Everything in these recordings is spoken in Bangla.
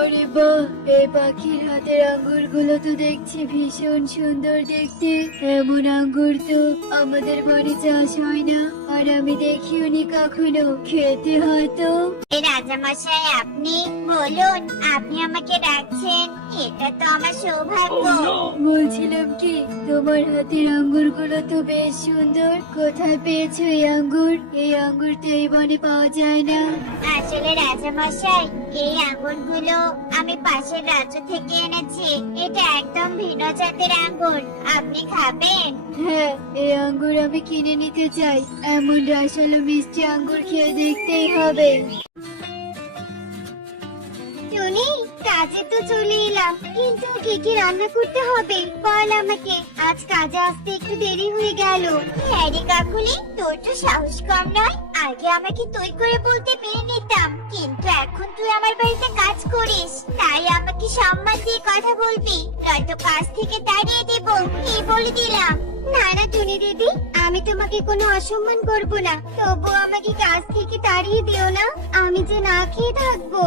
আরে বাহ, এই পাখির হাতের আঙ্গুরগুলো তো দেখছি ভীষণ সুন্দর দেখতে। এমন আঙ্গুর তো আমাদের বাড়ি চাষ হয় না, আর আমি দেখিও নি কখনো। খেতে হয়তো। রাজামশাই, আপনি বলুন, আপনি আমাকে ডাকছেন, এটা তো আমার সৌভাগ্য। বলছিলাম কি, তোমার হাতের আঙ্গুরগুলো তো বেশ সুন্দর। কোথায় পেয়েছো এই আঙ্গুর? এই আঙ্গুর তো এই বনে পাওয়া যায় না। আসলে রাজামশাই, এই আঙ্গুরগুলো আমি পাশের রাজ্য থেকে এনেছি। এটা একদম ভিন্ন জাতের আঙ্গুর। আপনি খাবেন? হ্যাঁ, এই আঙ্গুর আমি কিনে নিতে চাই। এমন রসালো মিষ্টি আঙ্গুর খেয়ে দেখতেই হবে। টুনি, কাজে তো চলে এলাম, কিন্তু কি কি রান্না করতে হবে বল আমাকে। আজ কাজে আসতে একটু দেরি হয়ে গেল। হ্যাঁ রে কাকুলি, তোর তো সাহস কম নয়। আগে আমাকে তুই করে বলতে মেনে নিতাম, কিন্তু এখন তুই আমার বাড়িতে কাজ করিস, তাই আমাকে সম্মান দিয়ে কথা বলবি, নয়তো কাজ থেকে তাড়িয়ে দেব, এই বলে দিলাম। না না টুনি দিদি, আমি তোমাকে কোনো অসম্মান করব না, তবু আমাকে কাজ থেকে তাড়িয়ে দিও না, আমি যে না খেয়ে থাকবো।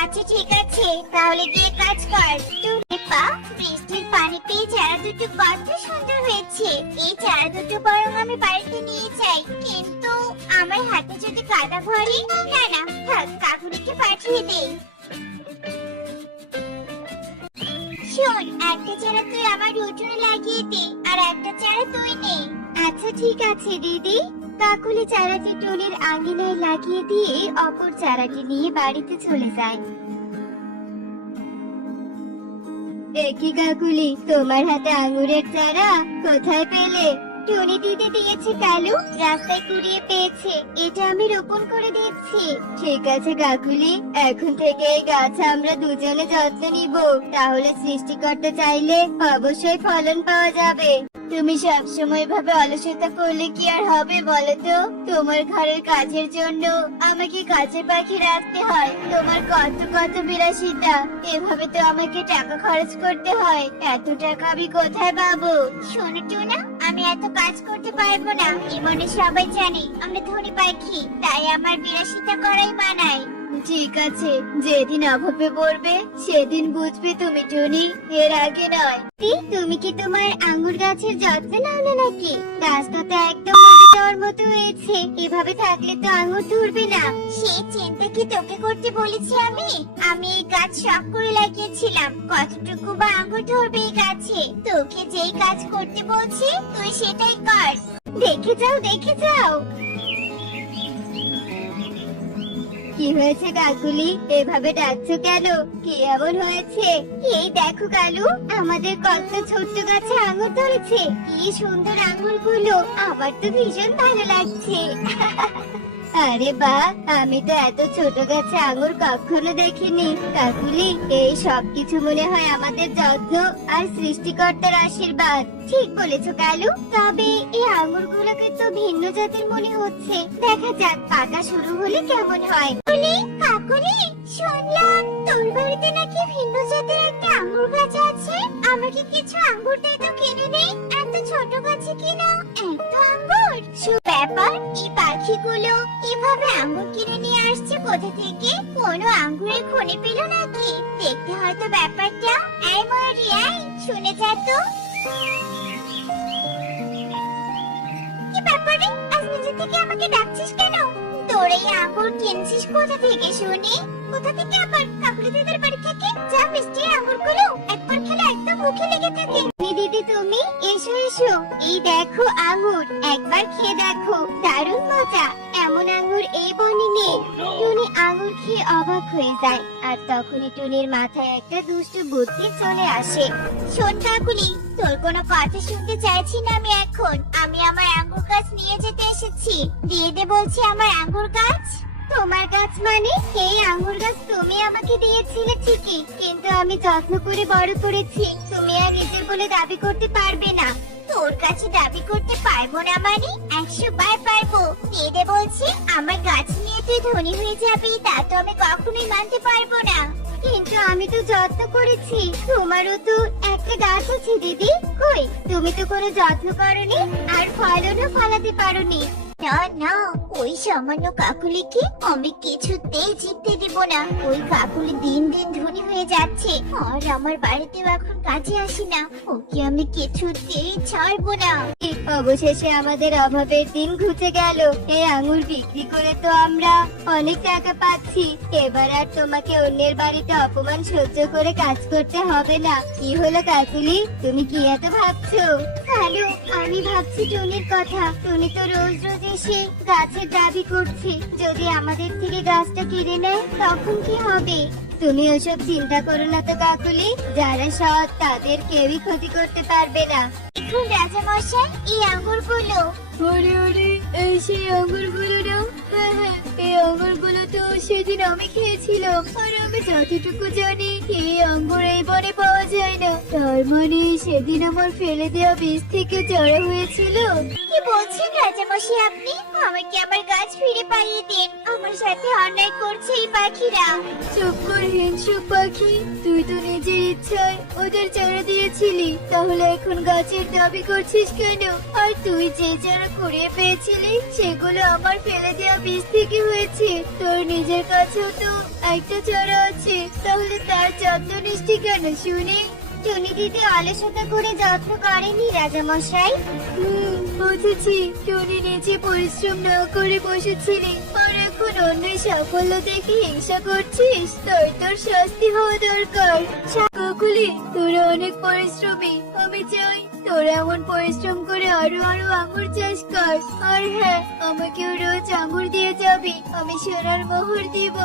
আচ্ছা ঠিক আছে, তাহলে গিয়ে কাজ কর। টুনিপা, বৃষ্টির পানি পেয়ে চারা দুটো কত সুন্দর হয়েছে। এই চারা দুটো বরং আমি বাড়িতে নিয়ে যাই, কিন্তু আমার হাতে যদি কাদা ভরে। না না, থাক, কাকুলিকে পাঠিয়ে দেই। শোন, একটা চারা তুই আমার উঠোনে লাগিয়ে দে, আর একটা চারা তুই নে। আচ্ছা ঠিক আছে দিদি। কাকুলি চারাটি টুনির আঙিনায় লাগিয়ে দিয়ে অপর চারাটি নিয়ে বাড়িতে চলে যায়। দেখি কাকুলি, তোমার হাতে আঙ্গুরের চারা কোথায় পেলে? টুনি দিদি দিয়েছে কালু, রাস্তায় কুড়িয়ে পেয়েছে, এটা আমি রোপণ করে দিচ্ছি। ঠিক আছে কাকুলি, এখন থেকে এই গাছ আমরা দুজনে যত্ন নিব, তাহলে সৃষ্টিকর্তা চাইলে অবশ্যই ফলন পাওয়া যাবে। তুমি সবসময় ভাবে অলসতা করলে কি আর হবে বলো তো? তোমার ঘরের কাজের জন্য আমাকে কাজের পাখি রাখতে হয়। তোমার কত কত বিলাসিতা, এভাবে তো আমাকে টাকা খরচ করতে হয়। এত টাকা আমি কোথায় পাবো? শোনো টুনা, আমি এত কাজ করতে পারবো না। জীবনে সবাই জানে আমরা ধনী পাখি, তাই আমার বিলাসিতা করাই মানায়। ঠিক আছে, যেদিন অভাবে পড়বে সেদিন বুঝবে তুমি টুনি, এর আগে নয়। তুমি কি তোমার আঙ্গুর গাছের যত্ন নাও না নাকি? গাছটা তো একদম মরে যাওয়ার মতো হয়েছে, এভাবে থাকলে তো আঙ্গুর ধরবে না। সেই চিন্তা কি তোকে করতে বলেছি আমি? আমি এই গাছ শখ করে লাগিয়েছিলাম, কতটুকু বা আঙ্গুর ধরবে এই গাছে। তোকে যেই কাজ করতে বলছি তুই সেটাই কর। দেখে যাও, দেখে যাও। কি হয়েছে কাকুলি, এভাবে ডাকছো কেন? কি এমন হয়েছে? এই দেখো কালু, আমাদের কত ছোট্ট গাছে আঙ্গুর ধরেছে। কি সুন্দর আঙ্গুর গুলো, আমার তো ভীষণ ভালো লাগছে। আরে বাহ, আমি তো এত ছোট গাছে আঙ্গুর কখনো দেখিনি। কাকুলি, এই সবকিছু মনে হয় আমাদের যত্ন আর সৃষ্টিকর্তার আশীর্বাদ। ঠিক বলেছো কালু, তবে এই আঙ্গুর গুলোকে তো ভিন্ন জাতের মনে হচ্ছে। দেখা যাক পাকা শুরু হলে কেমন হয়। কাকুলি, শুনলাম তোর বাড়িতে নাকি ভিন্ন জাতের একটা আঙ্গুর গাছ আছে। আমাকে কিছু আঙ্গুর দে তো, কিনে নেই। এত ছোট গাছে কিনা এত আঙ্গুর? ব্যাপার, এই পাখিগুলো এভাবে আঙ্গুর কিনে নিয়ে আসছে কোথা থেকে? কোনো আঙ্গুরের খনি পেল নাকি? দেখতে হয়তো ব্যাপারটা। এই ময়ূরী, এই শুনে যা তো। কি ব্যাপারে আজ নিজে থেকে আমাকে ডাকছিস কেন? তোর এই আঙ্গুর কিনছিস কোথা থেকে শুনি? কোথা থেকে আবার? কাকুলি দিদির বাড়ি থেকে? যা, মিষ্টি আঙ্গুরগুলো একবার খেলে একদম মুখে লেগে থাকে। দিদি তুমি এসো এসো, এই দেখো আঙ্গুর, একবার খেয়ে দেখো, দারুণ মজা। এমন আঙ্গুর এই বনে নেই। টুনি আঙ্গুর খেয়ে অবাক হয়ে যায়, আর তখনই টুনির মাথায় একটা দুষ্ট বুদ্ধি চলে আসে। শোন কাকুলি, তোর কোনো কথা শুনতে চাইছি না আমি এখন। আমি আমার আঙ্গুর গাছ নিয়ে যেতে এসেছি। দিয়ে দে বলছি আমার আঙ্গুর গাছ। তোমার গাছ মানে? এই আঙ্গুর গাছ তুমি আমাকে দিয়েছিলে ঠিকই, কিন্তু আমি যত্ন করে বড় করেছি। তুমি আর নিজের বলে দাবি করতে পারবে না। তোর কাছে দাবি করতে পারবো না মানে? 100 বার পারবো। দিয়ে দে বলছি আমার গাছ নিয়ে তুই ধনী হয়ে যাবি, তা তো আমি কখনোই মানতে পারবো না। কিন্তু আমি তো যত্ন করেছি। তোমারও তো একটা গাছ আছে দিদি, কই তুমি তো কোনো যত্ন করনি, আর ফলনও ফলাতে পারোনি। না না, ওই সামান্য কাকুলিকে আমি কিছুতেই জিততে দিব না। ওই কাকুলি দিন দিন ধনী হয়ে আর আমার বাড়িতেও এখন কাজে আসি না। ওকে আমি কিছুতেই ছাড়বো না। অবশেষে আমাদের অভাবের দিন ঘুচে গেল। এই আঙুর বিক্রি করে তো আমরা অনেক টাকা পাচ্ছি। এবার আর তোমাকে অন্যের বাড়িতে অপমান সহ্য করে কাজ করতে হবে না। কি হলো কাকুলি, তুমি কি এত ভাবছো? হ্যালো, আমি ভাবছি টুনির কথা। টুনি তো রোজ রোজ এসে গাছের দাবি করছে। যদি আমাদের থেকে গাছটা কিনে নেয় তখন কি হবে? তুমি ওসব চিন্তা করো না তো কাকুলি, যারা সৎ তাদের কেউই ক্ষতি করতে পারবে না। এখন রাজা মশাই, এই আঙ্গুরগুলো। ওরে ওরে, এই সেই আঙ্গুরগুলো না? হ্যাঁ হ্যাঁ, এই আঙ্গুরগুলো তো সেদিন আমি খেয়েছিলাম। আর আমি যতটুকু জানি এই আঙ্গুর এই বনে পাওয়া যায় না। তার মানে সেদিন আমার ফেলে দেওয়া বীজ থেকে জড়ো হয়েছিল। কি বলছেন রাজা মশাই আপনি? আমাকে আমার গাছ ফিরে পাইয়ে দিন। আমার সাথে অন্যায় করছে এই পাখিরা। চুপ কর হিংসুক পাখি, তুই তো নিজের ইচ্ছায় ওদের চারা দিয়েছিলি, তাহলে এখন গাছের দাবি করছিস কেন? আর তুই যে চারা কুড়িয়ে পেয়েছিলি সেগুলো আমার ফেলে দেওয়া বীজ থেকে হয়েছে। তোর নিজের কাছেও তো একটা চারা আছে, তাহলে তার যত্ন নিষ্ঠি কেন শুনি? টুনি দিদি অলসতা করে যত্ন করেনি রাজা মশাই। বুঝেছি, টুনি নিজে পরিশ্রম না করে বসেছিলি, আর এখন অন্যের সাফল্য দেখে হিংসা করছিস। তোর শাস্তি হওয়া দরকার। কাকুলি, তোরা অনেক পরিশ্রমী। আমি চাই তোরা এমন পরিশ্রম করে আরো আরো আঙুর চাষ কর। আর হ্যাঁ, আমাকেও রোজ আঙুর দিয়ে যাবি, আমি সোনার মোহর দিব।